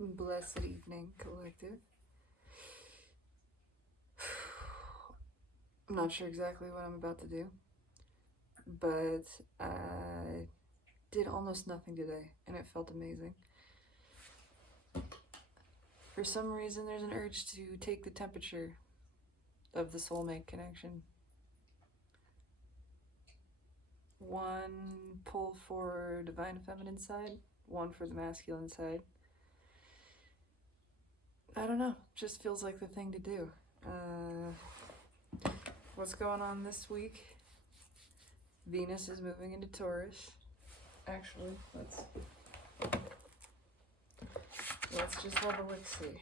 Blessed evening, collective. I'm not sure exactly what I'm about to do, but I did almost nothing today, and it felt amazing. For some reason, there's an urge to take the temperature of the soulmate connection. One pull for divine feminine side, one for the masculine side. I don't know, just feels like the thing to do. What's going on this week? Venus is moving into Taurus. Actually, let's just have a look-see.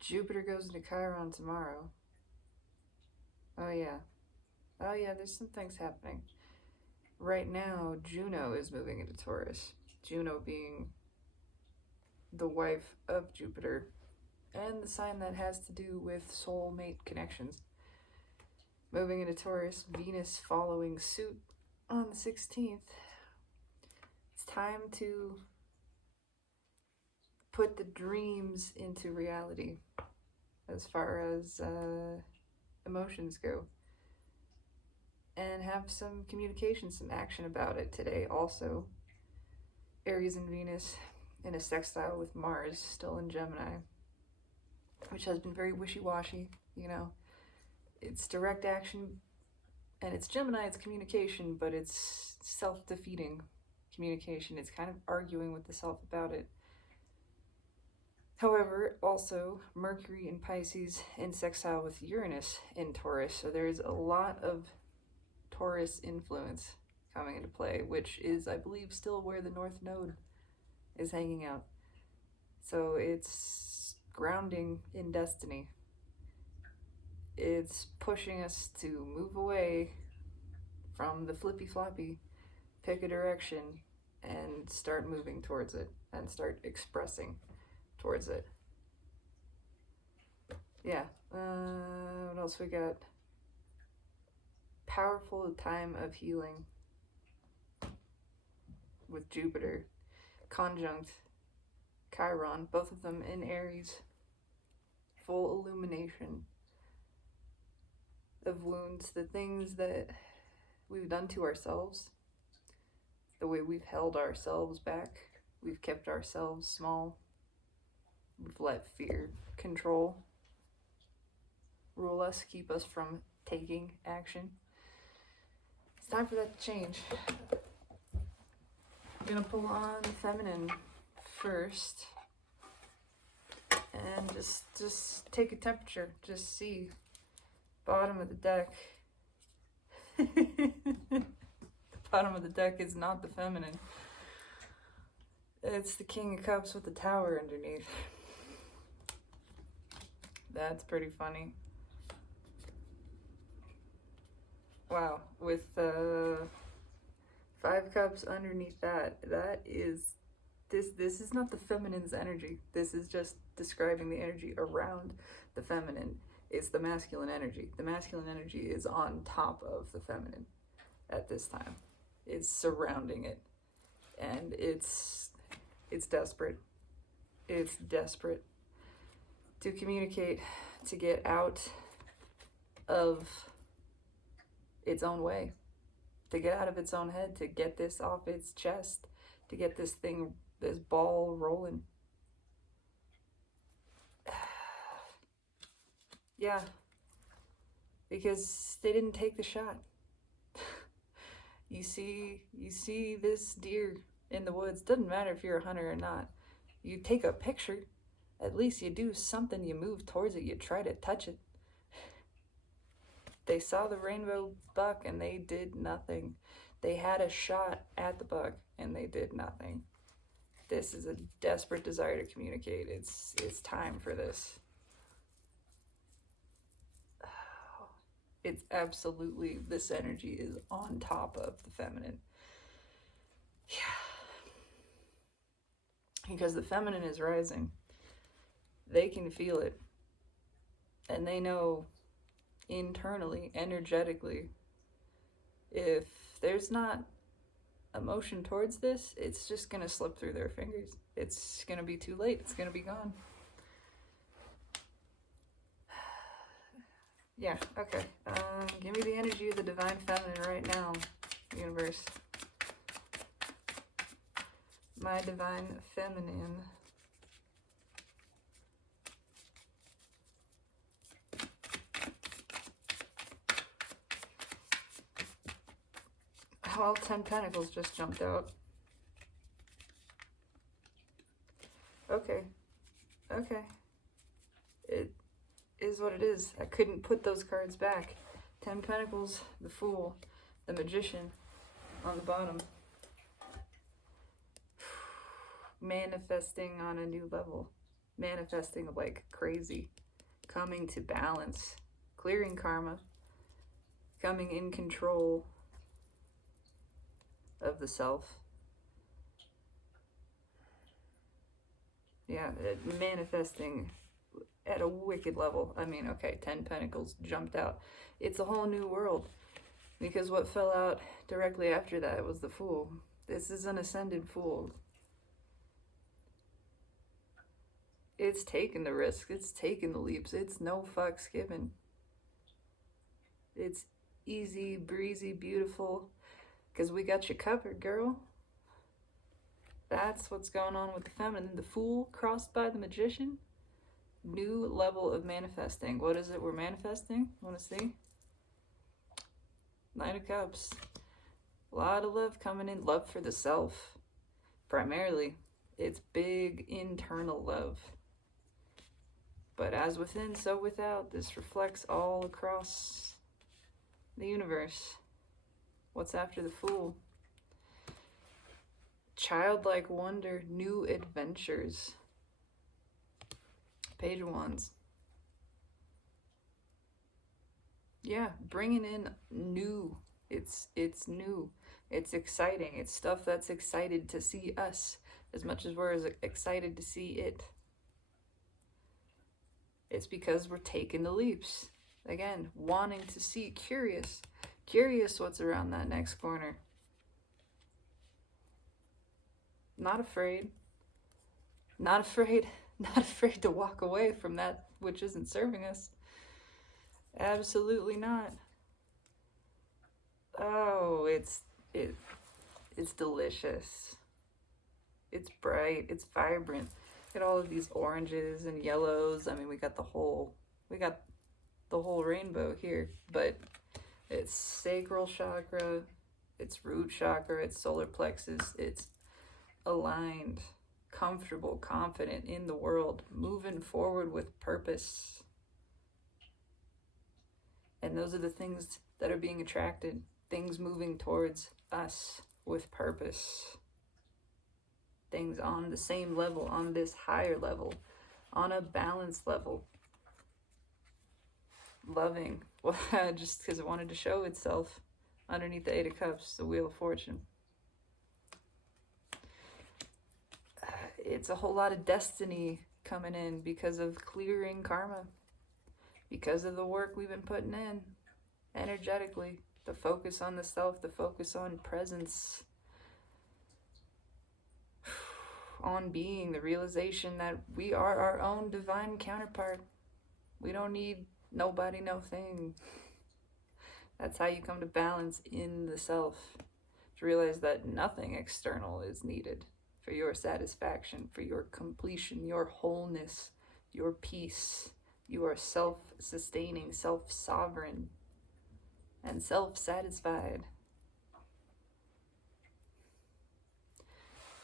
Jupiter goes into Chiron tomorrow. Oh yeah, there's some things happening. Right now, Juno is moving into Taurus. Juno being the wife of Jupiter, and the sign that has to do with soulmate connections. Moving into Taurus, Venus following suit on the 16th. It's time to put the dreams into reality as far as emotions go. And have some communication, some action about it today also. Aries and Venus in a sextile with Mars, still in Gemini, which has been very wishy-washy, you know. It's direct action, and it's Gemini, it's communication, but it's self-defeating communication. It's kind of arguing with the self about it. However, also Mercury in Pisces in sextile with Uranus in Taurus, so there's a lot of Taurus influence coming into play, which is, I believe, still where the North Node is hanging out. So it's grounding in destiny. It's pushing us to move away from the flippy-floppy, pick a direction, and start moving towards it, and start expressing towards it. Yeah, what else we got? Powerful time of healing with Jupiter, conjunct Chiron, both of them in Aries. Full illumination of wounds, the things that we've done to ourselves, the way we've held ourselves back, we've kept ourselves small, we've let fear control, rule us, keep us from taking action. It's time for that to change. I'm gonna pull on the feminine first and just take a temperature, just see. Bottom of the deck. The bottom of the deck is not the feminine. It's the King of Cups with the Tower underneath. That's pretty funny. Wow, with 5 cups underneath that is, this is not the feminine's energy. This is just describing the energy around the feminine. It's the masculine energy. The masculine energy is on top of the feminine at this time. It's surrounding it. And it's desperate. It's desperate to communicate, to get out of its own way, to get out of its own head, to get this off its chest, to get this ball rolling. Yeah, because they didn't take the shot. You see this deer in the woods, doesn't matter if you're a hunter or not. You take a picture, at least you do something, you move towards it, you try to touch it. They saw the rainbow buck and they did nothing. They had a shot at the buck and they did nothing. This is a desperate desire to communicate. It's time for this. It's absolutely, this energy is on top of the feminine. Yeah. Because the feminine is rising. They can feel it. And they know internally, energetically, if there's not emotion towards this, it's just gonna slip through their fingers. It's gonna be too late. It's gonna be gone. Yeah, okay. Give me the energy of the divine feminine right now, universe. My divine feminine. All 10 Pentacles just jumped out. Okay. Okay. It is what it is. I couldn't put those cards back. 10 Pentacles, the Fool, the Magician on the bottom. Manifesting on a new level. Manifesting like crazy. Coming to balance. Clearing karma. Coming in control of the self. Yeah, manifesting at a wicked level. I mean, okay, 10 Pentacles jumped out. It's a whole new world. Because what fell out directly after that was the Fool. This is an ascended Fool. It's taking the risk. It's taking the leaps. It's no fucks given. It's easy, breezy, beautiful. Because we got you covered, girl. That's what's going on with the feminine. The Fool crossed by the Magician. New level of manifesting. What is it we're manifesting? Want to see? Knight of Cups. A lot of love coming in. Love for the self. Primarily. It's big internal love. But as within, so without. This reflects all across the universe. What's after the Fool? Childlike wonder, new adventures. Page of Wands. Yeah, bringing in new. It's new. It's exciting. It's stuff that's excited to see us as much as we're excited to see it. It's because we're taking the leaps. Again, wanting to see, curious. Curious what's around that next corner. Not afraid. Not afraid. Not afraid to walk away from that which isn't serving us. Absolutely not. Oh, it's delicious. It's bright. It's vibrant. Look at all of these oranges and yellows. I mean, we got the whole rainbow here. But it's sacral chakra. It's root chakra. It's solar plexus. It's aligned, comfortable, confident in the world, moving forward with purpose. And those are the things that are being attracted, things moving towards us with purpose. Things on the same level, on this higher level, on a balanced level. Loving, well, just because it wanted to show itself underneath the Eight of Cups, the Wheel of Fortune. It's a whole lot of destiny coming in because of clearing karma. Because of the work we've been putting in energetically. The focus on the self, the focus on presence. On being, the realization that we are our own divine counterpart. We don't need nobody, no thing. That's how you come to balance in the self. To realize that nothing external is needed for your satisfaction, for your completion, your wholeness, your peace. You are self-sustaining, self-sovereign, and self-satisfied.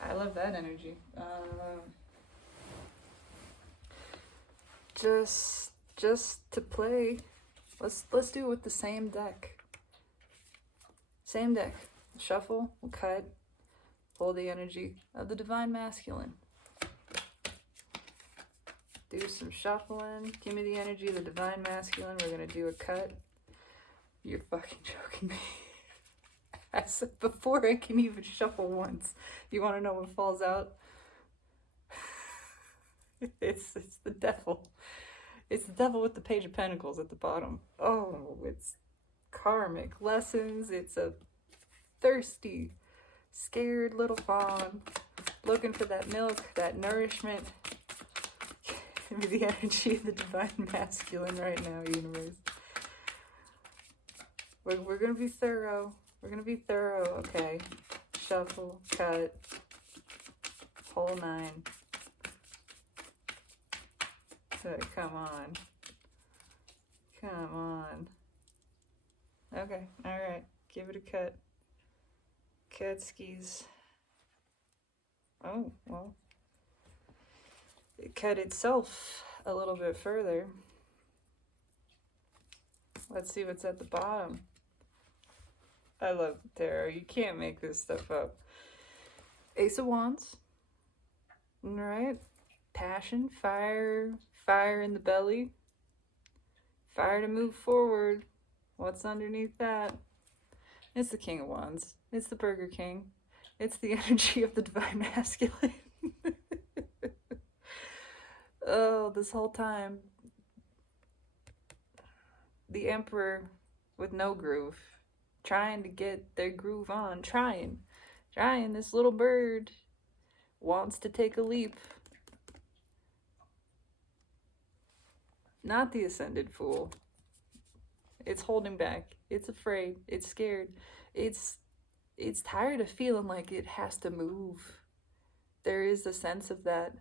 I love that energy. Just to play, let's do it with the same deck. Same deck. Shuffle, we'll cut, hold the energy of the divine masculine. Do some shuffling. Give me the energy of the divine masculine. We're gonna do a cut. You're fucking joking me. I said before I can even shuffle once. You want to know what falls out? It's the devil. It's the devil with the Page of Pentacles at the bottom. Oh, it's karmic lessons. It's a thirsty Scared little fawn. Looking for that milk, that nourishment. Give me the energy of the divine masculine right now, universe. We're going to be thorough. We're going to be thorough. Okay. Shuffle, cut, whole 9. Come on. Come on. Okay, alright. Give it a cut. Cut skis. Oh, well. It cut itself a little bit further. Let's see what's at the bottom. I love the tarot. You can't make this stuff up. Ace of Wands. Alright. Passion, fire, fire in the belly. Fire to move forward. What's underneath that? It's the King of Wands. It's the Burger King. It's the energy of the divine masculine. Oh, this whole time. The Emperor with no groove. Trying to get their groove on. Trying. This little bird wants to take a leap. Not the Ascended Fool. It's holding back. It's afraid. It's scared. It's tired of feeling like it has to move. There is a sense of that.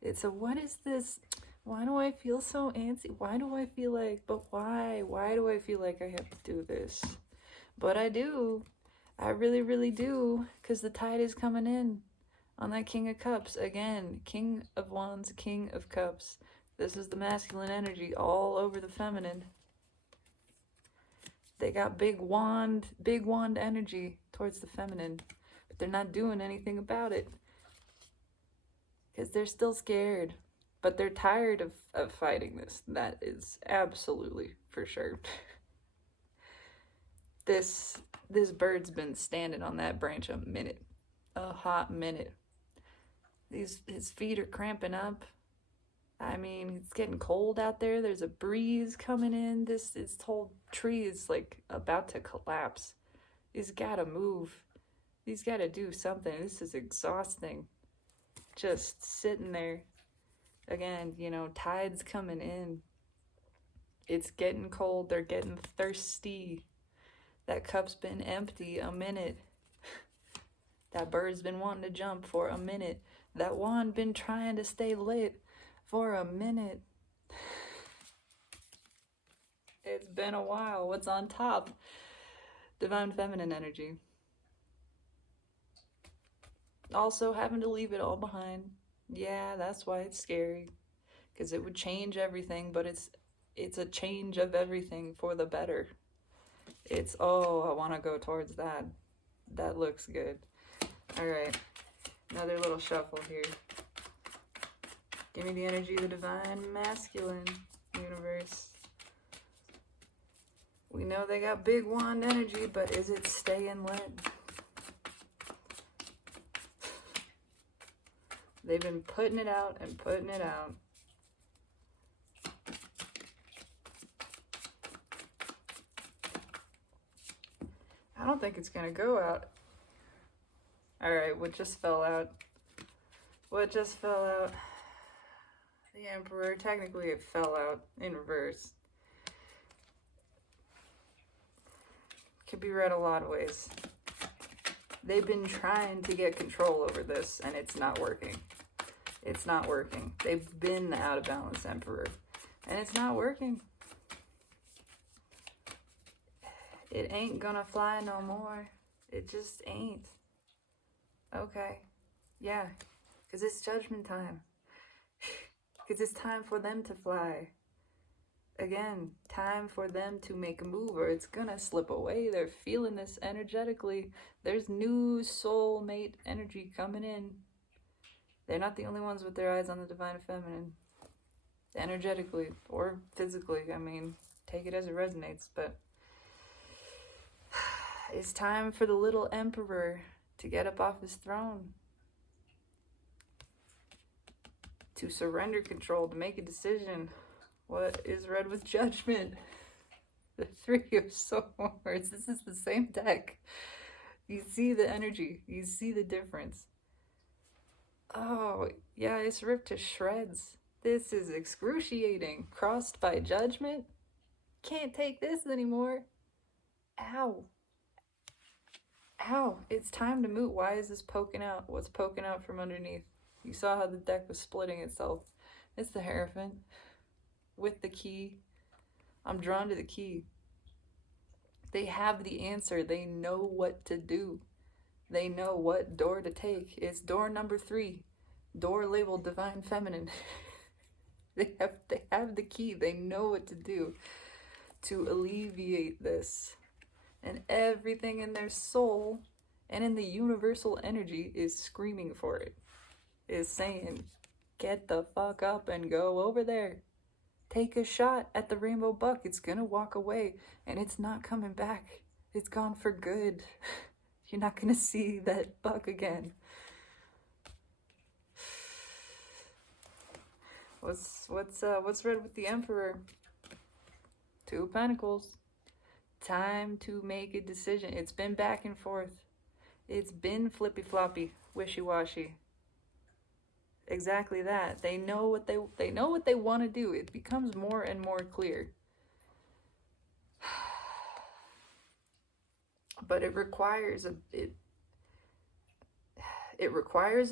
It's a, what is this? Why do I feel so antsy? Why do I feel like, but why? Why do I feel like I have to do this? But I do. I really, really do. Because the tide is coming in on that King of Cups. Again, King of Wands, King of Cups. This is the masculine energy all over the feminine. They got big wand energy towards the feminine. But they're not doing anything about it. Because they're still scared. But they're tired of fighting this. That is absolutely for sure. This bird's been standing on that branch a minute. A hot minute. His feet are cramping up. I mean, it's getting cold out there. There's a breeze coming in. This whole tree is like about to collapse. He's got to move. He's got to do something. This is exhausting. Just sitting there. Again, you know, tide's coming in. It's getting cold. They're getting thirsty. That cup's been empty a minute. That bird's been wanting to jump for a minute. That wand been trying to stay lit for a minute. It's been a while. What's on top? Divine feminine energy. Also having to leave it all behind. Yeah, that's why it's scary. Because it would change everything, but it's a change of everything for the better. It's, oh, I want to go towards that. That looks good. Alright, another little shuffle here. Give me the energy of the divine masculine universe. We know they got big wand energy, but is it staying lit? They've been putting it out and putting it out. I don't think it's gonna go out. Alright, what just fell out? What just fell out? The Emperor. Technically it fell out in reverse. Could be read a lot of ways. They've been trying to get control over this and it's not working. It's not working. They've been the out of balance Emperor and it's not working. It ain't gonna fly no more. It just ain't. Okay. Yeah. Because it's judgment time. Because it's time for them to fly. Again, time for them to make a move or it's gonna slip away. They're feeling this energetically. There's new soulmate energy coming in. They're not the only ones with their eyes on the divine feminine. Energetically or physically. I mean, take it as it resonates, but it's time for the little Emperor to get up off his throne. To surrender control, to make a decision. What is read with Judgment? The Three of Swords. This is the same deck. You see the energy. You see the difference. Oh, yeah, it's ripped to shreds. This is excruciating. Crossed by judgment? Can't take this anymore. Ow. Ow. It's time to move. Why is this poking out? What's poking out from underneath? You saw how the deck was splitting itself. It's the Hierophant with the key. I'm drawn to the key. They have the answer. They know what to do. They know what door to take. It's door number 3. Door labeled Divine Feminine. They have the key. They know what to do to alleviate this. And everything in their soul and in the universal energy is screaming for it. Is saying, get the fuck up and go over there. Take a shot at the rainbow buck. It's gonna walk away and it's not coming back. It's gone for good. You're not gonna see that buck again. What's red with the Emperor? 2 of Pentacles. Time to make a decision. It's been back and forth. It's been flippy floppy, wishy washy. Exactly that. They know what they want to do. It becomes more and more clear. But it requires a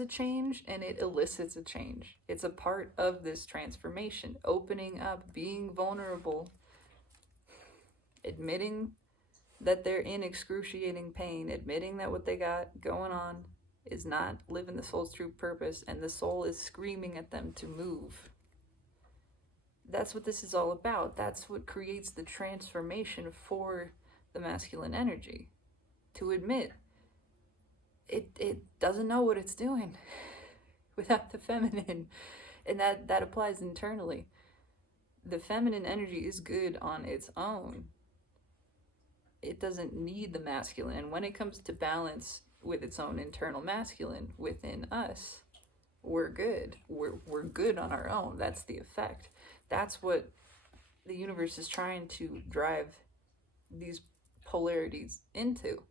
change, and it elicits a change. It's a part of this transformation. Opening up, being vulnerable, admitting that they're in excruciating pain, admitting that what they got going on is not living the soul's true purpose, and the soul is screaming at them to move. That's what this is all about. That's what creates the transformation for the masculine energy. To admit it doesn't know what it's doing without the feminine. And that applies internally. The feminine energy is good on its own. It doesn't need the masculine. And when it comes to balance with its own internal masculine within us, we're good. We're good on our own. That's the effect. That's what the universe is trying to drive these polarities into.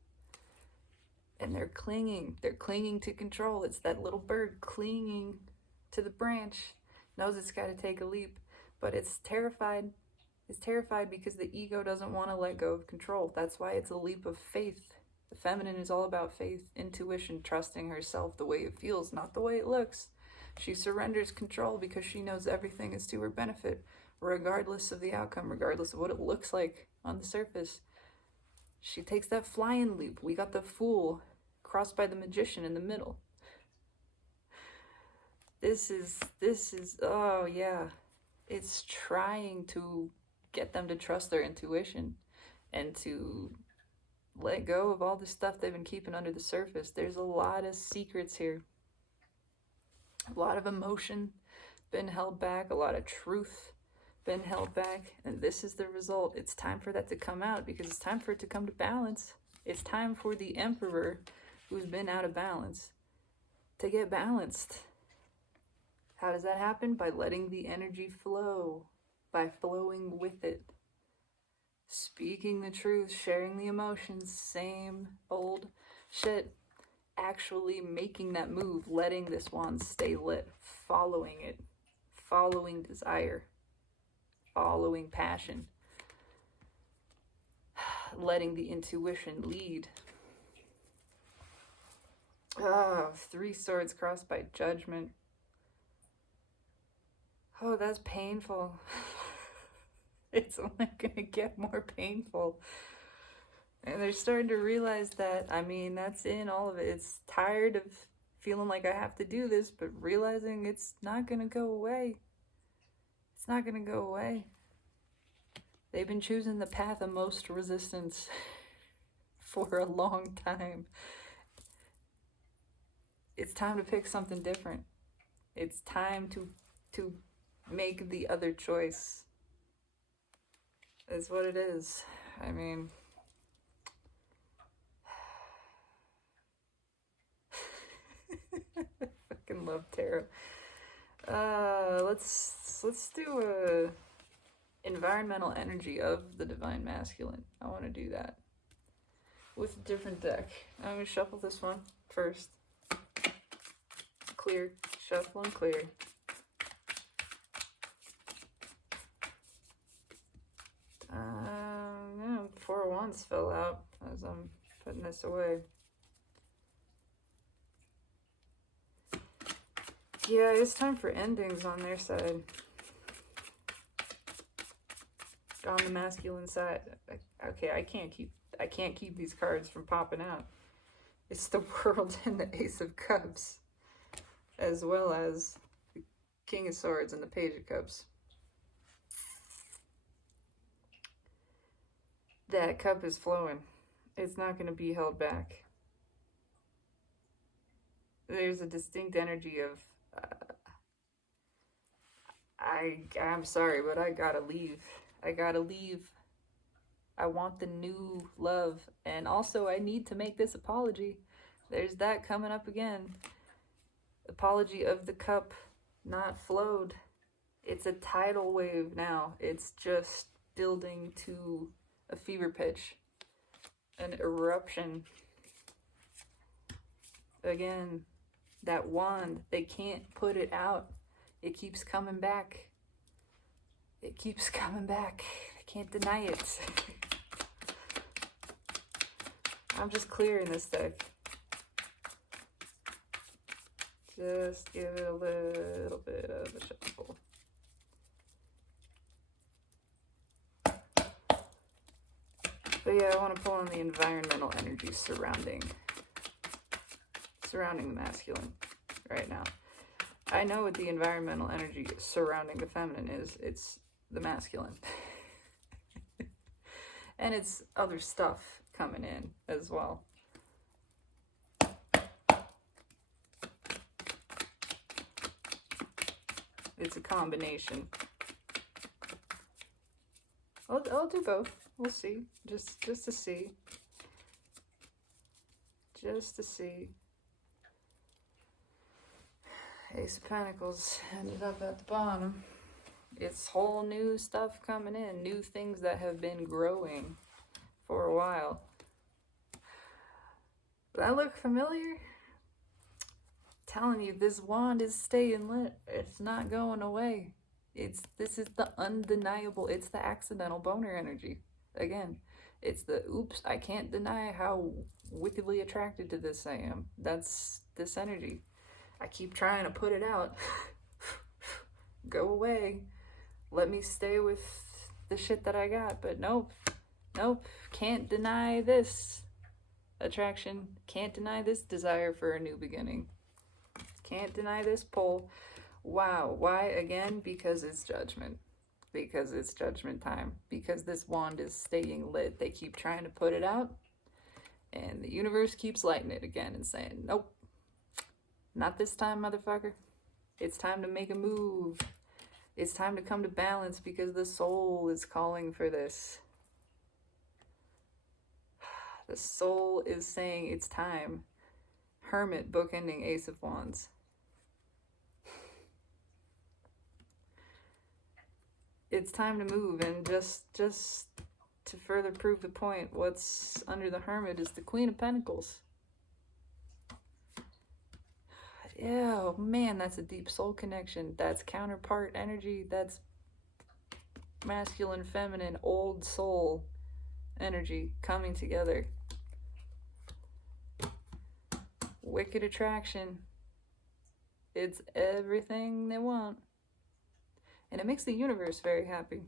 And they're clinging to control. It's that little bird clinging to the branch, knows it's got to take a leap, but it's terrified. It's terrified because the ego doesn't want to let go of control. That's why it's a leap of faith. The feminine is all about faith, intuition, trusting herself the way it feels, not the way it looks. She surrenders control because she knows everything is to her benefit, regardless of the outcome, regardless of what it looks like on the surface. She takes that flying leap. We got the Fool crossed by the Magician in the middle. This is, oh yeah. It's trying to get them to trust their intuition and to let go of all the stuff they've been keeping under the surface. There's a lot of secrets here. A lot of emotion been held back, a lot of truth been held back, and this is the result. It's time for that to come out because it's time for it to come to balance. It's time for the Emperor, who's been out of balance, to get balanced. How does that happen? By letting the energy flow, by flowing with it. Speaking the truth, sharing the emotions, same old shit. Actually making that move, letting this wand stay lit, following it, following desire, following passion, letting the intuition lead. 3 swords crossed by judgment. Oh, that's painful. It's only gonna get more painful. And they're starting to realize that, I mean, that's in all of it. It's tired of feeling like I have to do this, but realizing it's not gonna go away. It's not gonna go away. They've been choosing the path of most resistance for a long time. It's time to pick something different. It's time to make the other choice. Is what it is. I mean, I fucking love tarot. Let's do a environmental energy of the divine masculine. I want to do that. with a different deck. I'm gonna shuffle this one first. Clear, shuffle and clear. Yeah, Four of Wands fell out as I'm putting this away. Yeah, it's time for endings on their side. On the masculine side. Okay, I can't keep these cards from popping out. It's the World and the Ace of Cups, as well as the King of Swords and the Page of Cups. That cup is flowing. It's not going to be held back. There's a distinct energy of, I'm sorry, but I gotta leave. I gotta leave. I want the new love. And also, I need to make this apology. There's that coming up again. Apology of the cup not flowed. It's a tidal wave now. It's just building to a fever pitch. An eruption. Again, that wand, they can't put it out. It keeps coming back. It keeps coming back. I can't deny it. I'm just clearing this deck. Just give it a little bit of a shuffle. But yeah, I want to pull on the environmental energy surrounding the masculine right now. I know what the environmental energy surrounding the feminine is. It's the masculine. And it's other stuff coming in as well. It's a combination. I'll do both. We'll see. Just to see. Just to see. Ace of Pentacles ended up at the bottom. It's whole new stuff coming in. New things that have been growing for a while. Does that look familiar? Telling you, this wand is staying lit. It's not going away. This is the undeniable. It's the accidental boner energy. Again, it's the oops, I can't deny how wickedly attracted to this I am. That's this energy. I keep trying to put it out. Go away. Let me stay with the shit that I got. But nope. Nope. Can't deny this attraction. Can't deny this desire for a new beginning. Can't deny this pull. Wow. Why again? Because it's judgment. Because it's judgment time. Because this wand is staying lit. They keep trying to put it out. And the universe keeps lighting it again and saying, nope. Not this time, motherfucker. It's time to make a move. It's time to come to balance because the soul is calling for this. The soul is saying it's time. Hermit, bookending Ace of Wands. It's time to move, and just to further prove the point, what's under the Hermit is the Queen of Pentacles. Yeah, oh man, that's a deep soul connection. That's counterpart energy. That's masculine, feminine, old soul energy coming together. Wicked attraction. It's everything they want. And it makes the universe very happy.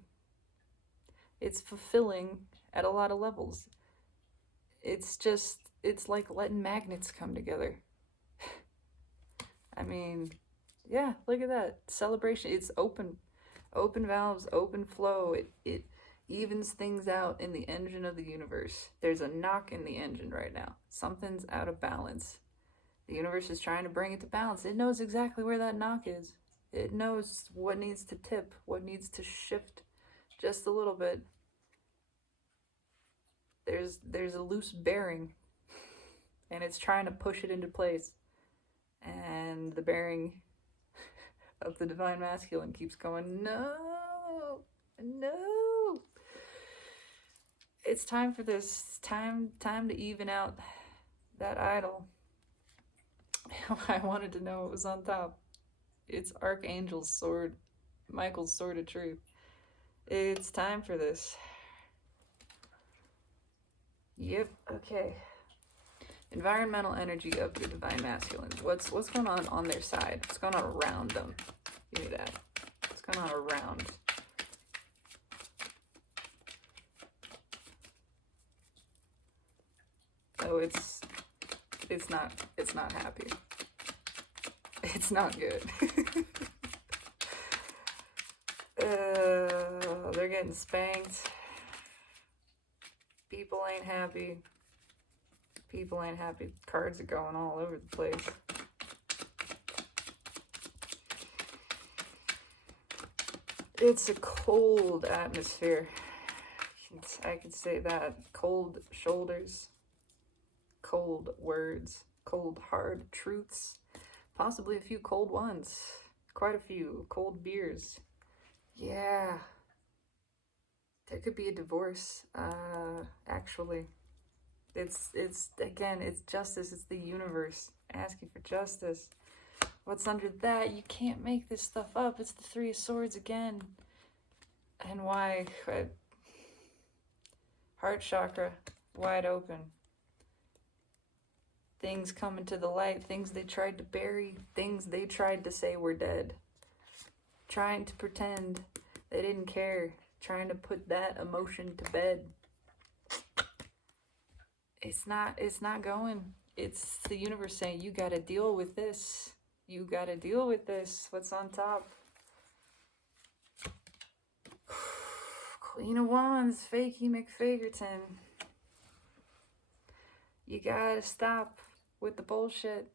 It's fulfilling at a lot of levels. It's like letting magnets come together. I mean, yeah, look at that. Celebration. It's open valves, open flow. It evens things out in the engine of the universe. There's a knock in the engine right now. Something's out of balance. The universe is trying to bring it to balance. It knows exactly where that knock is. It knows what needs to tip, what needs to shift just a little bit. There's a loose bearing, and it's trying to push it into place. And the bearing of the divine masculine keeps going, no, no. It's time for this. It's time to even out that idol. I wanted to know what was on top. It's Archangel's sword, Michael's sword of truth. It's time for this. Yep, okay. Environmental energy of the divine masculines. What's going on their side? What's going on around them? Give me that. What's going on around? Oh, it's not happy. It's not good. They're getting spanked. People ain't happy. People ain't happy. Cards are going all over the place. It's a cold atmosphere. I could say that. Cold shoulders. Cold words. Cold hard truths. Possibly a few cold ones. Quite a few. Cold beers. Yeah. There could be a divorce, actually. It's again, it's justice. It's the universe asking for justice. What's under that? You can't make this stuff up. It's the Three of Swords again. And why? Heart chakra, wide open. Things coming to the light. Things they tried to bury. Things they tried to say were dead. Trying to pretend they didn't care. Trying to put that emotion to bed. It's not going. It's the universe saying, you gotta deal with this. You gotta deal with this. What's on top? Queen of Wands, Fakey McFagerton. You gotta stop with the bullshit.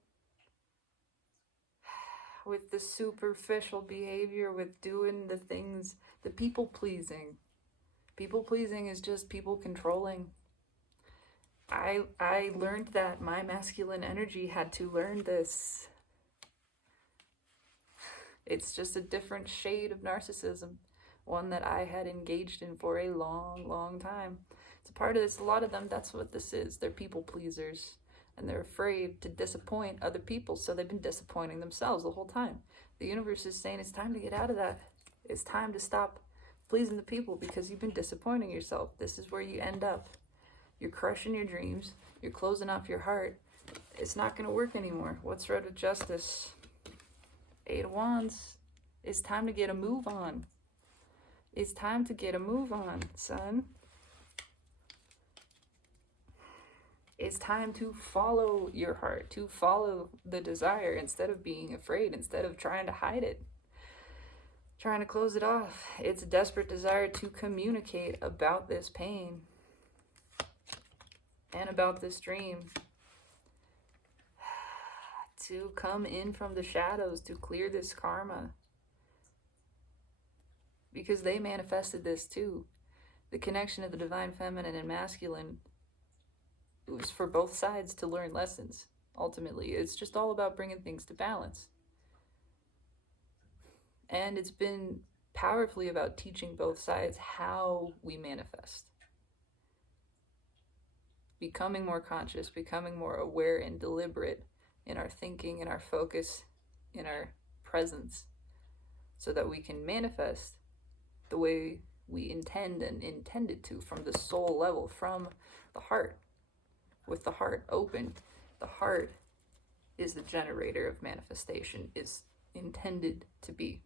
With the superficial behavior, with doing the things, the people pleasing. People pleasing is just people controlling. I learned that. My masculine energy had to learn this. It's just a different shade of narcissism. One that I had engaged in for a long, long time. It's a part of this. A lot of them, that's what this is. They're people pleasers. And they're afraid to disappoint other people. So they've been disappointing themselves the whole time. The universe is saying it's time to get out of that. It's time to stop pleasing the people because you've been disappointing yourself. This is where you end up. You're crushing your dreams. You're closing off your heart. It's not going to work anymore. What's Road to Justice? Eight of Wands. It's time to get a move on. It's time to get a move on, son. It's time to follow your heart, to follow the desire instead of being afraid, instead of trying to hide it, trying to close it off. It's a desperate desire to communicate about this pain and about this dream, to come in from the shadows, to clear this karma, because they manifested this too. The connection of the divine feminine and masculine, it was for both sides to learn lessons. Ultimately, it's just all about bringing things to balance. And it's been powerfully about teaching both sides how we manifest. Becoming more conscious, becoming more aware and deliberate in our thinking, in our focus, in our presence, so that we can manifest the way we intend and intended to, from the soul level, from the heart. With the heart open, the heart is the generator of manifestation, is intended to be.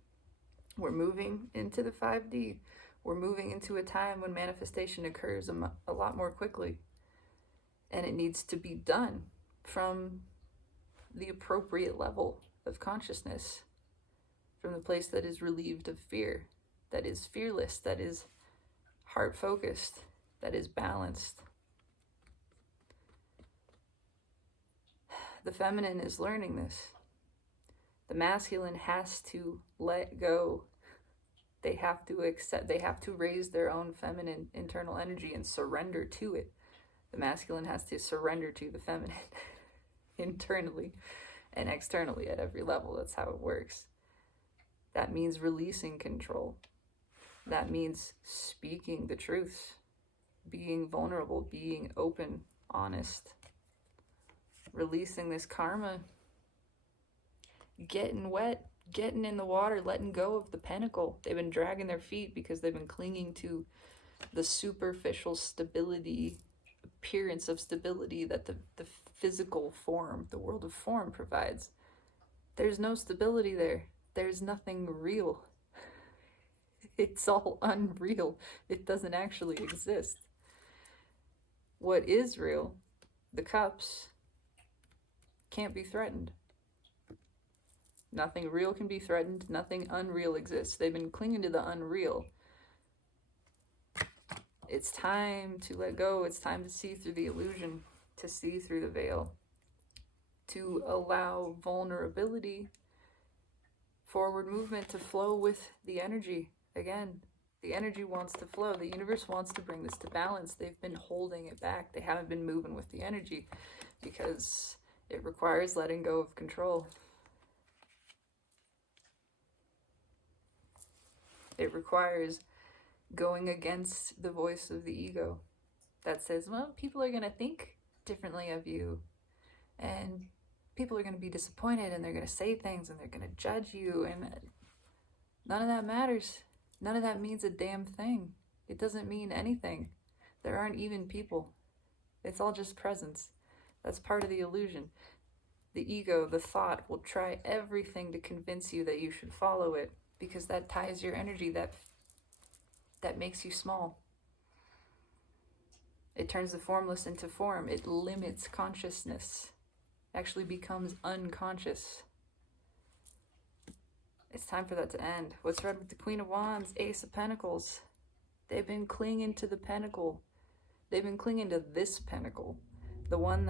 We're moving into the 5D. We're moving into a time when manifestation occurs a lot more quickly. And it needs to be done from the appropriate level of consciousness, from the place that is relieved of fear, that is fearless, that is heart-focused, that is balanced. The feminine is learning this. The masculine has to let go. They have to accept, they have to raise their own feminine internal energy and surrender to it. The masculine has to surrender to the feminine internally and externally at every level. That's how it works. That means releasing control. That means speaking the truth. being vulnerable, being open, honest, releasing this karma, getting wet, getting in the water, letting go of the pinnacle. They've been dragging their feet because they've been clinging to the superficial stability, appearance of stability that the physical form, the world of form provides. There's no stability there. There's nothing real. It's all unreal. It doesn't actually exist. What is real, the cups, can't be threatened. Nothing real can be threatened. Nothing unreal exists. They've been clinging to the unreal. It's time to let go. It's time to see through the illusion, to see through the veil, to allow vulnerability, forward movement to flow with the energy. Again, the energy wants to flow. The universe wants to bring this to balance. They've been holding it back. They haven't been moving with the energy because it requires letting go of control. It requires going against the voice of the ego that says, well, people are going to think differently of you, and people are going to be disappointed, and they're going to say things, and they're going to judge you, and none of that matters. None of that means a damn thing. It doesn't mean anything. There aren't even people. It's all just presence. That's part of the illusion. The ego, the thought, will try everything to convince you that you should follow it, because that ties your energy, that makes you small. It turns the formless into form. It limits consciousness. Actually becomes unconscious. It's time for that to end. What's read with the Queen of Wands, Ace of Pentacles? They've been clinging to the pinnacle. They've been clinging to this pinnacle. The one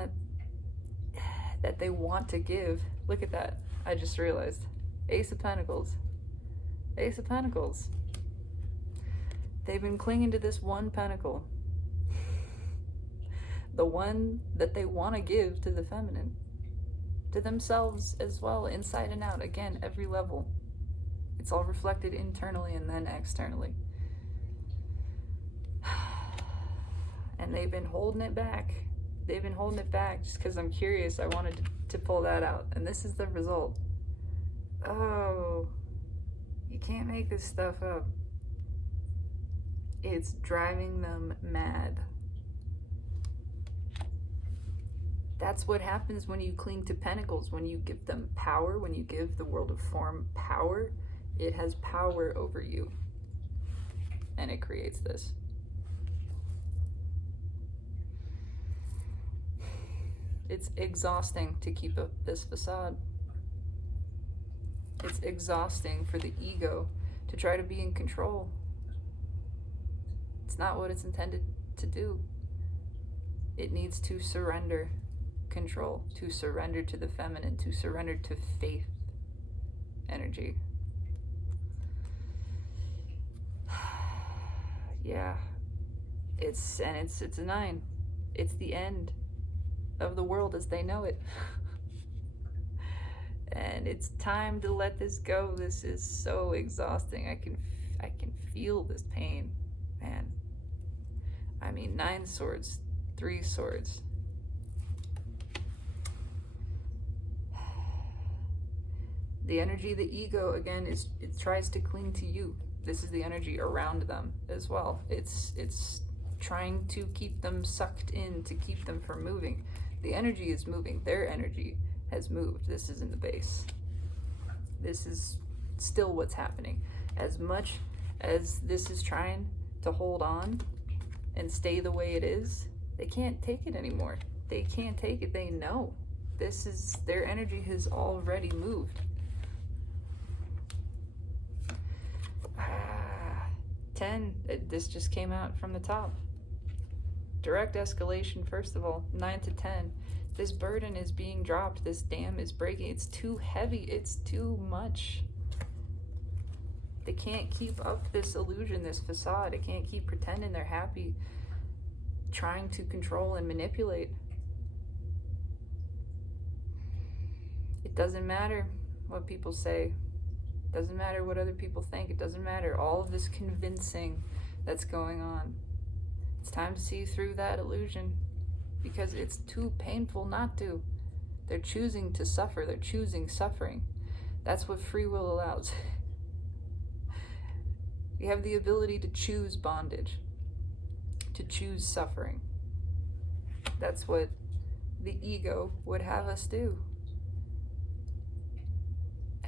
that they want to give. Look at that. I just realized. Ace of Pentacles. Ace of Pentacles. They've been clinging to this one pinnacle. The one that they want to give to the feminine. To themselves as well, inside and out. Again, every level. It's all reflected internally and then externally. And they've been holding it back. They've been holding it back just because I'm curious. I wanted to pull that out. And this is the result. Oh, you can't make this stuff up. It's driving them mad. That's what happens when you cling to pentacles, when you give them power, when you give the world of form power, it has power over you. And it creates this. It's exhausting to keep up this facade. It's exhausting for the ego to try to be in control. It's not what it's intended to do. It needs to surrender control, to surrender to the feminine, to surrender to faith energy. Yeah, it's a 9. It's the end of the world as they know it. And it's time to let this go. This is so exhausting. I can feel this pain, man. I mean, 9 swords, 3 swords. The energy, the ego, again, it tries to cling to you. This is the energy around them as well. It's trying to keep them sucked in, to keep them from moving. The energy is moving. Their energy has moved. This isn't the base. This is still what's happening. As much as this is trying to hold on and stay the way it is, they can't take it anymore. They can't take it. They know. Their energy has already moved. 10, this just came out from the top. Direct escalation, first of all. 9 to 10. This burden is being dropped. This dam is breaking. It's too heavy. It's too much. They can't keep up this illusion, this facade. They can't keep pretending they're happy, trying to control and manipulate. It doesn't matter what people say. It doesn't matter what other people think. It doesn't matter all of this convincing that's going on. It's time to see through that illusion, because it's too painful not to. They're choosing to suffer. They're choosing suffering. That's what free will allows. You have the ability to choose bondage, to choose suffering. That's what the ego would have us do.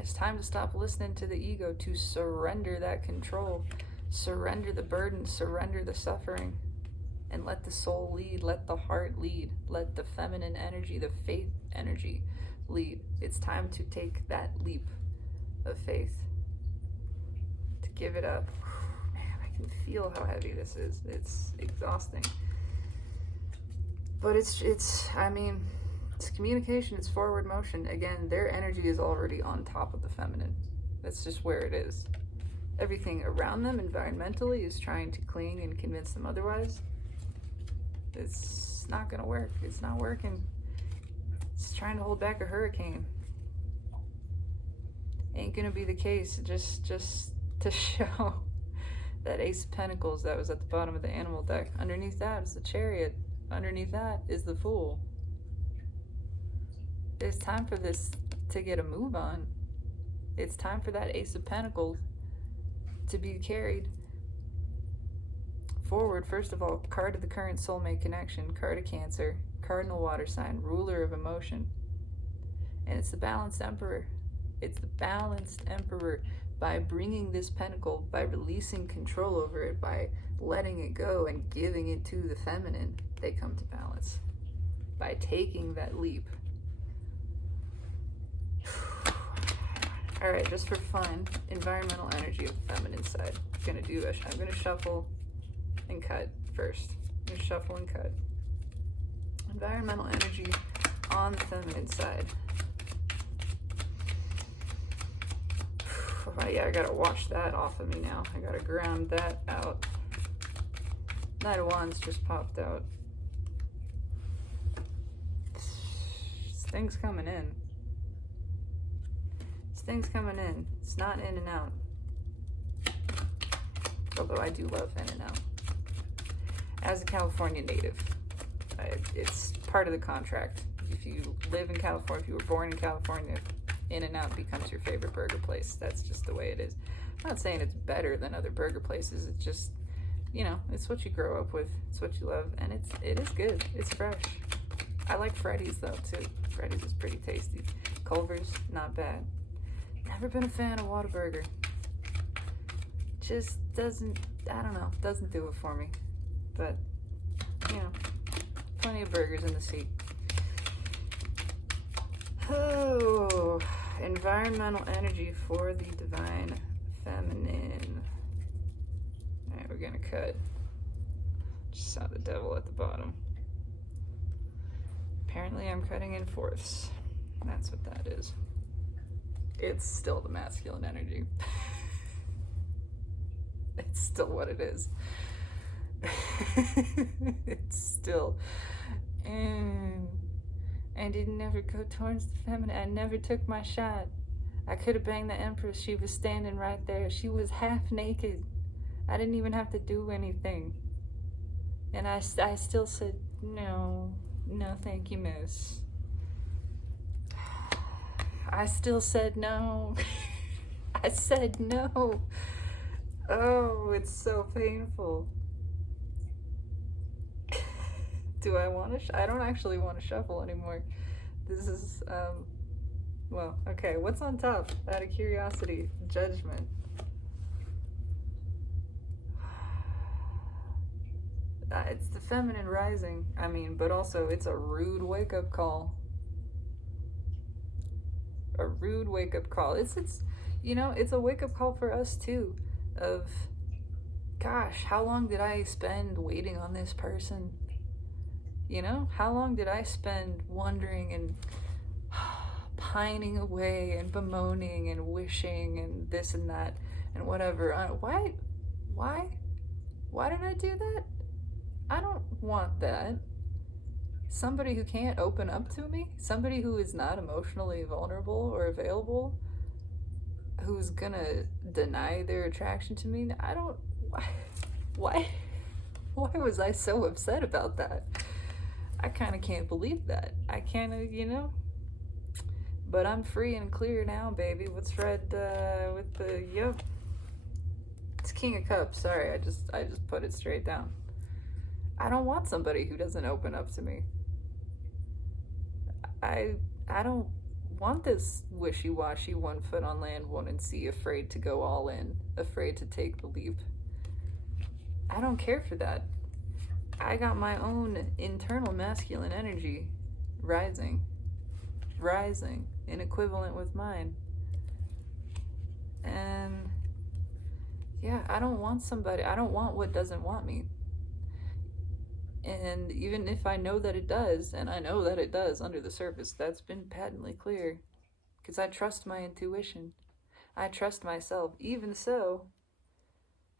It's time to stop listening to the ego, to surrender that control, surrender the burden, surrender the suffering, and let the soul lead, let the heart lead, let the feminine energy, the faith energy lead. It's time to take that leap of faith, to give it up. Man, I can feel how heavy this is. It's exhausting. But it's communication, it's forward motion. Again, their energy is already on top of the feminine. That's just where it is. Everything around them environmentally is trying to cling and convince them otherwise. It's not gonna work. It's not working. It's trying to hold back a hurricane. Ain't gonna be the case. Just to show that Ace of Pentacles that was at the bottom of the animal deck. Underneath that is the Chariot. Underneath that is the Fool. It's time for this to get a move on. It's time for that Ace of Pentacles to be carried forward. First of all, card of the current soulmate connection, card of Cancer, cardinal water sign, ruler of emotion. And it's the balanced emperor. It's the balanced emperor. By bringing this pentacle, by releasing control over it, by letting it go and giving it to the feminine, they come to balance. By taking that leap. All right, just for fun, environmental energy of the feminine side. I'm gonna shuffle and cut first. I'm gonna shuffle and cut. Environmental energy on the feminine side. Oh, yeah, I gotta wash that off of me now. I gotta ground that out. Knight of Wands just popped out. This thing's coming in. Things coming in. It's not in and out. Although I do love in and out. As a California native, it's part of the contract. If you live in California, if you were born in California, in and out becomes your favorite burger place. That's just the way it is. I'm not saying it's better than other burger places. It's just, it's what you grow up with. It's what you love. And it is good. It's fresh. I like Freddy's though too. Freddy's is pretty tasty. Culver's, not bad. Never been a fan of Whataburger. Just doesn't do it for me. But, plenty of burgers in the sea. Oh, environmental energy for the divine feminine. All right, we're gonna cut. Just saw the devil at the bottom. Apparently I'm cutting in fourths. That's what that is. It's still the masculine energy. It's still what it is. It's still. I didn't ever go towards the feminine. I never took my shot. I could have banged the Empress. She was standing right there. She was half naked. I didn't even have to do anything. And I still said, no, thank you, miss. I still said no. I said no. Oh, it's so painful. Do I want to? I don't actually want to shuffle anymore. This is, well, okay. What's on top? Out of curiosity, Judgment. It's the feminine rising. But also it's a rude wake-up call. A rude wake-up call. It's a wake-up call for us too, of gosh, how long did I spend waiting on this person? How long did I spend wondering and pining away and bemoaning and wishing and this and that and whatever? Why did I do that? I don't want that. Somebody who can't open up to me, somebody who is not emotionally vulnerable or available, who's gonna deny their attraction to me. Why was I so upset about that? I kind of can't believe that. I kind of, But I'm free and clear now, baby. What's red with the, yep. It's King of Cups. Sorry, I just put it straight down. I don't want somebody who doesn't open up to me. I don't want this wishy-washy, 1 foot on land, 1 in sea, afraid to go all in, afraid to take the leap. I don't care for that. I got my own internal masculine energy rising in equivalent with mine. And yeah, I don't want what doesn't want me. And even if I know that it does, and I know that it does under the surface, that's been patently clear. Because I trust my intuition. I trust myself. Even so,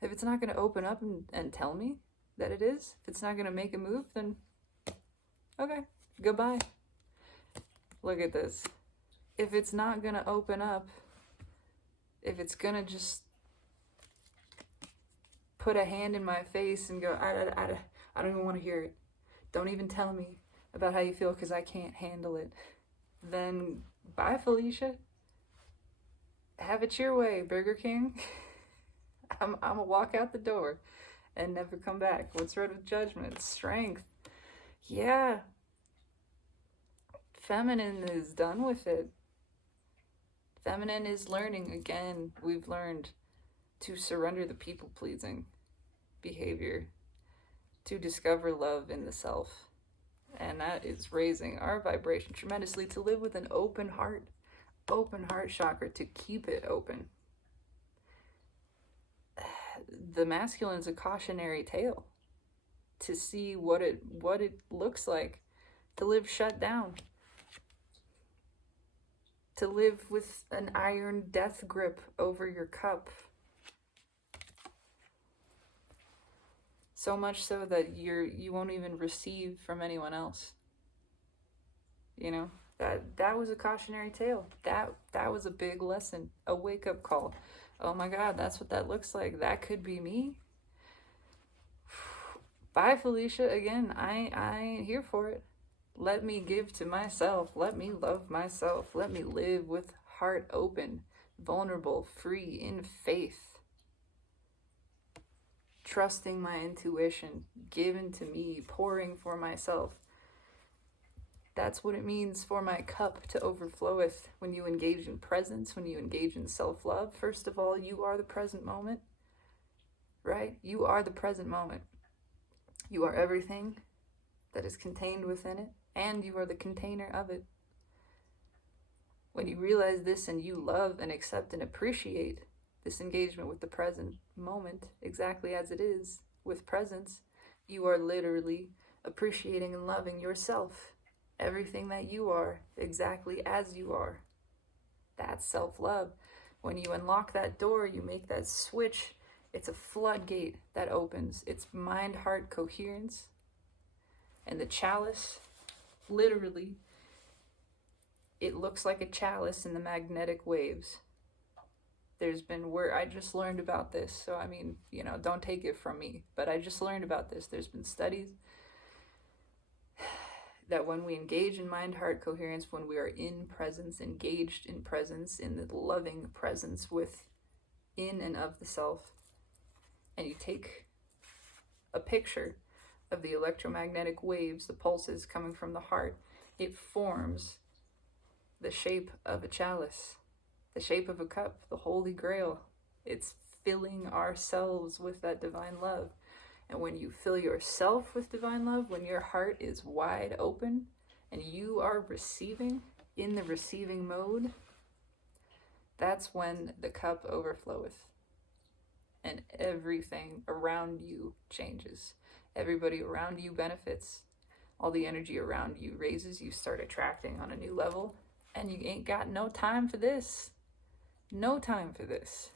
if it's not going to open up and tell me that it is, if it's not going to make a move, then okay, goodbye. Look at this. If it's not going to open up, if it's going to just put a hand in my face and go, I don't even want to hear it. Don't even tell me about how you feel because I can't handle it. Then bye, Felicia. Have it your way, Burger King. I'm gonna walk out the door and never come back. What's red with Judgment? Strength. Yeah. Feminine is done with it. Feminine is learning again. We've learned to surrender the people-pleasing behavior, to discover love in the self. And that is raising our vibration tremendously, to live with an open heart chakra, to keep it open. The masculine's a cautionary tale, to see what it looks like to live shut down, to live with an iron death grip over your cup. So much so that you won't even receive from anyone else. That was a cautionary tale. That was a big lesson, a wake-up call. Oh my God, that's what that looks like. That could be me. Bye, Felicia. Again, I ain't here for it. Let me give to myself. Let me love myself. Let me live with heart open, vulnerable, free, in faith. Trusting my intuition, given to me, pouring for myself. That's what it means for my cup to overfloweth. When you engage in presence, when you engage in self-love, first of all, you are the present moment, right? You are the present moment. You are everything that is contained within it, and you are the container of it. When you realize this and you love and accept and appreciate this engagement with the present moment exactly as it is, with presence, you are literally appreciating and loving yourself. Everything that you are, exactly as you are. That's self-love. When you unlock that door, you make that switch, it's a floodgate that opens. It's mind-heart coherence. And the chalice, literally, it looks like a chalice in the magnetic waves. There's been I just learned about this, so I mean, don't take it from me, but I just learned about this. There's been studies that when we engage in mind-heart coherence, when we are in presence, engaged in presence, in the loving presence within and of the self, and you take a picture of the electromagnetic waves, the pulses coming from the heart, it forms the shape of a chalice, the shape of a cup, the Holy Grail. It's filling ourselves with that divine love. And when you fill yourself with divine love, when your heart is wide open and you are receiving, in the receiving mode, that's when the cup overfloweth. And everything around you changes. Everybody around you benefits. All the energy around you raises. You start attracting on a new level. And you ain't got no time for this. No time for this.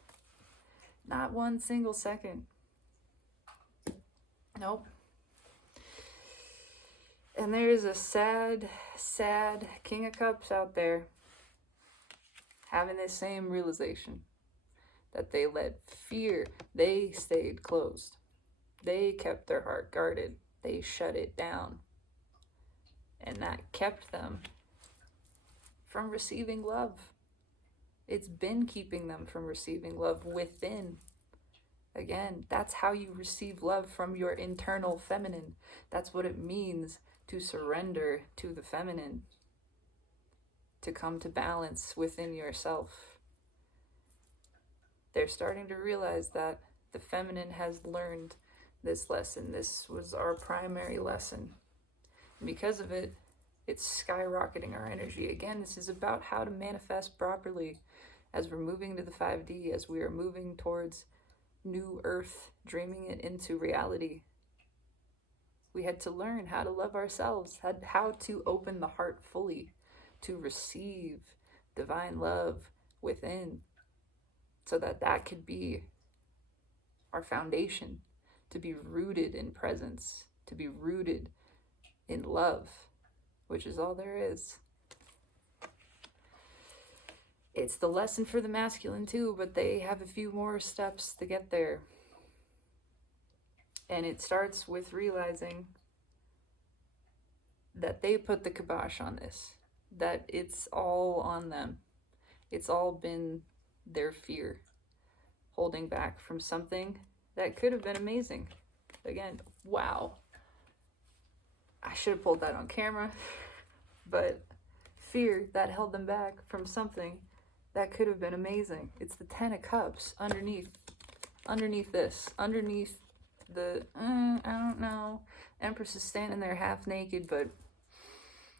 Not one single second. Nope. And there's a sad, sad King of Cups out there having this same realization, that they let fear, they stayed closed. They kept their heart guarded. They shut it down. And that kept them from receiving love. It's been keeping them from receiving love within. Again, that's how you receive love, from your internal feminine. That's what it means to surrender to the feminine, to come to balance within yourself. They're starting to realize that the feminine has learned this lesson. This was our primary lesson. And because of it, it's skyrocketing our energy. Again, this is about how to manifest properly as we're moving to the 5D, as we are moving towards new earth, dreaming it into reality. We had to learn how to love ourselves, how to open the heart fully to receive divine love within, so that that could be our foundation, to be rooted in presence, to be rooted in love, which is all there is. It's the lesson for the masculine too, but they have a few more steps to get there. And it starts with realizing that they put the kibosh on this, that it's all on them. It's all been their fear holding back from something that could have been amazing. Again, wow. I should have pulled that on camera, but fear that held them back from something that could have been amazing. It's the 10 of Cups underneath this, underneath the, I don't know. Empress is standing there half naked, but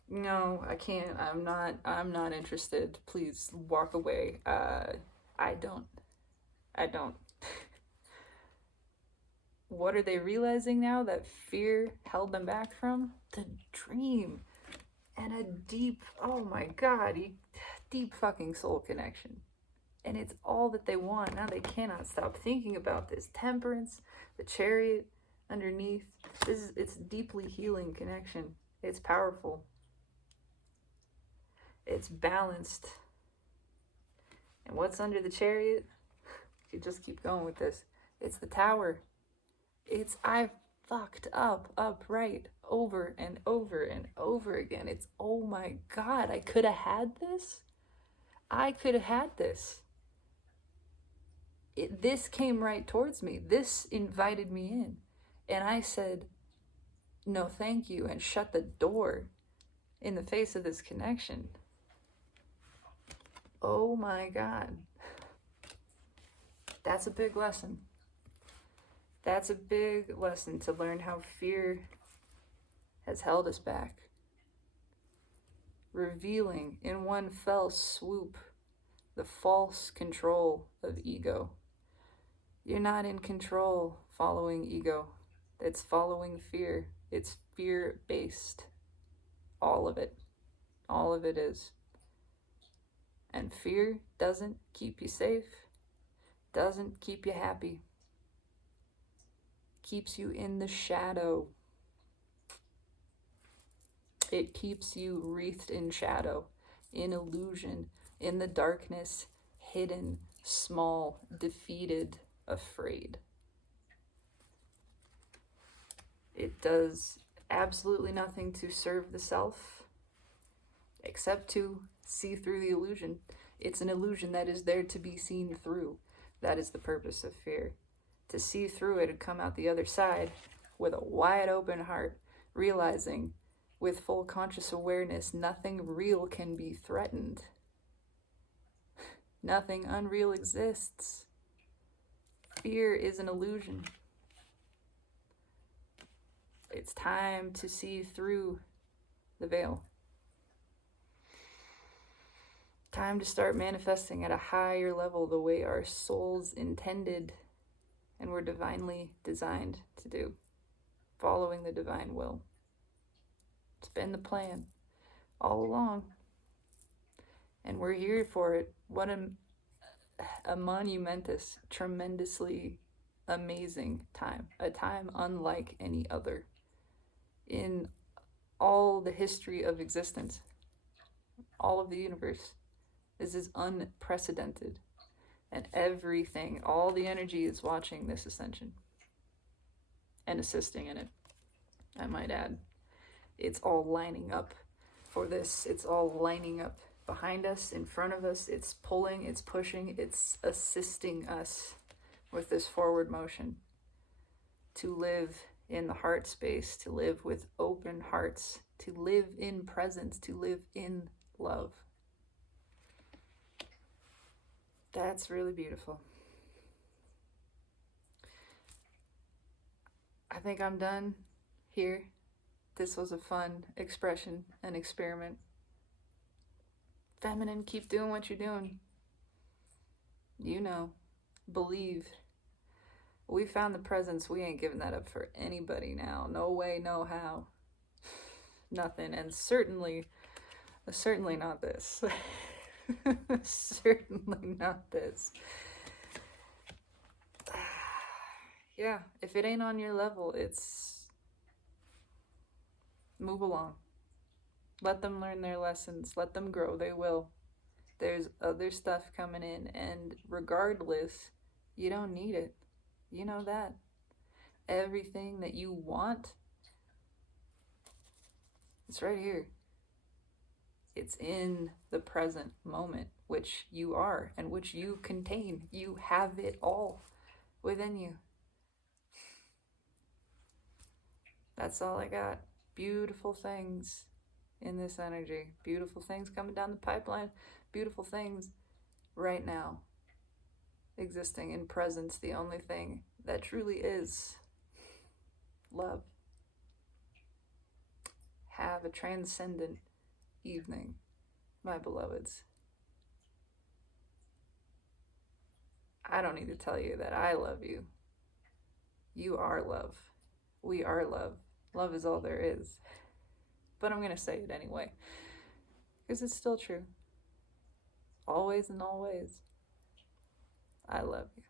no, I can't. I'm not interested. Please walk away. I don't. What are they realizing now that fear held them back from? The dream. And a deep, oh my God, deep fucking soul connection. And it's all that they want. Now they cannot stop thinking about this. Temperance, the Chariot underneath. It's deeply healing connection. It's powerful. It's balanced. And what's under the Chariot? You just keep going with this. It's the Tower. It's I fucked up upright over and over and over again. It's, oh my God, I could have had this. I could have had this. This came right towards me. This invited me in. And I said, no, thank you, and shut the door in the face of this connection. Oh my God. That's a big lesson. That's a big lesson, to learn how fear has held us back. Revealing in one fell swoop the false control of ego. You're not in control following ego. It's following fear. It's fear-based. All of it. All of it is. And fear doesn't keep you safe, doesn't keep you happy. Keeps you in the shadow. It keeps you wreathed in shadow, in illusion, in the darkness, hidden, small, defeated, afraid. It does absolutely nothing to serve the self, except to see through the illusion. It's an illusion that is there to be seen through. That is the purpose of fear. To see through it and come out the other side with a wide open heart, realizing with full conscious awareness, nothing real can be threatened. Nothing unreal exists. Fear is an illusion. It's time to see through the veil. Time to start manifesting at a higher level, the way our souls intended and were divinely designed to do, following the divine will. It's been the plan all along, and we're here for it. What a monumentous, tremendously amazing time, a time unlike any other in all the history of existence, all of the universe. This is unprecedented. And everything, all the energy is watching this ascension. and assisting in it, I might add. It's all lining up for this. It's all lining up behind us, in front of us. It's pulling, it's pushing, it's assisting us with this forward motion to live in the heart space, to live with open hearts, to live in presence, to live in love. That's really beautiful. I think I'm done here. This was a fun expression and experiment. Feminine, keep doing what you're doing. You know, believe. We found the presence. We ain't giving that up for anybody now. No way, no how. Nothing. And certainly not this. Certainly not this. Yeah, if it ain't on your level, it's move along. Let them learn their lessons. Let them grow. They will. There's other stuff coming in, and regardless, you don't need it. You know that. Everything that you want, it's right here. It's in the present moment, which you are and which you contain. You have it all within you. That's all I got. Beautiful things in this energy. Beautiful things coming down the pipeline. Beautiful things right now. Existing in presence, the only thing that truly is love. Have a transcendent evening, my beloveds. I don't need to tell you that I love you. You are love. We are love. Love is all there is. But I'm going to say it anyway, because it's still true. Always and always. I love you.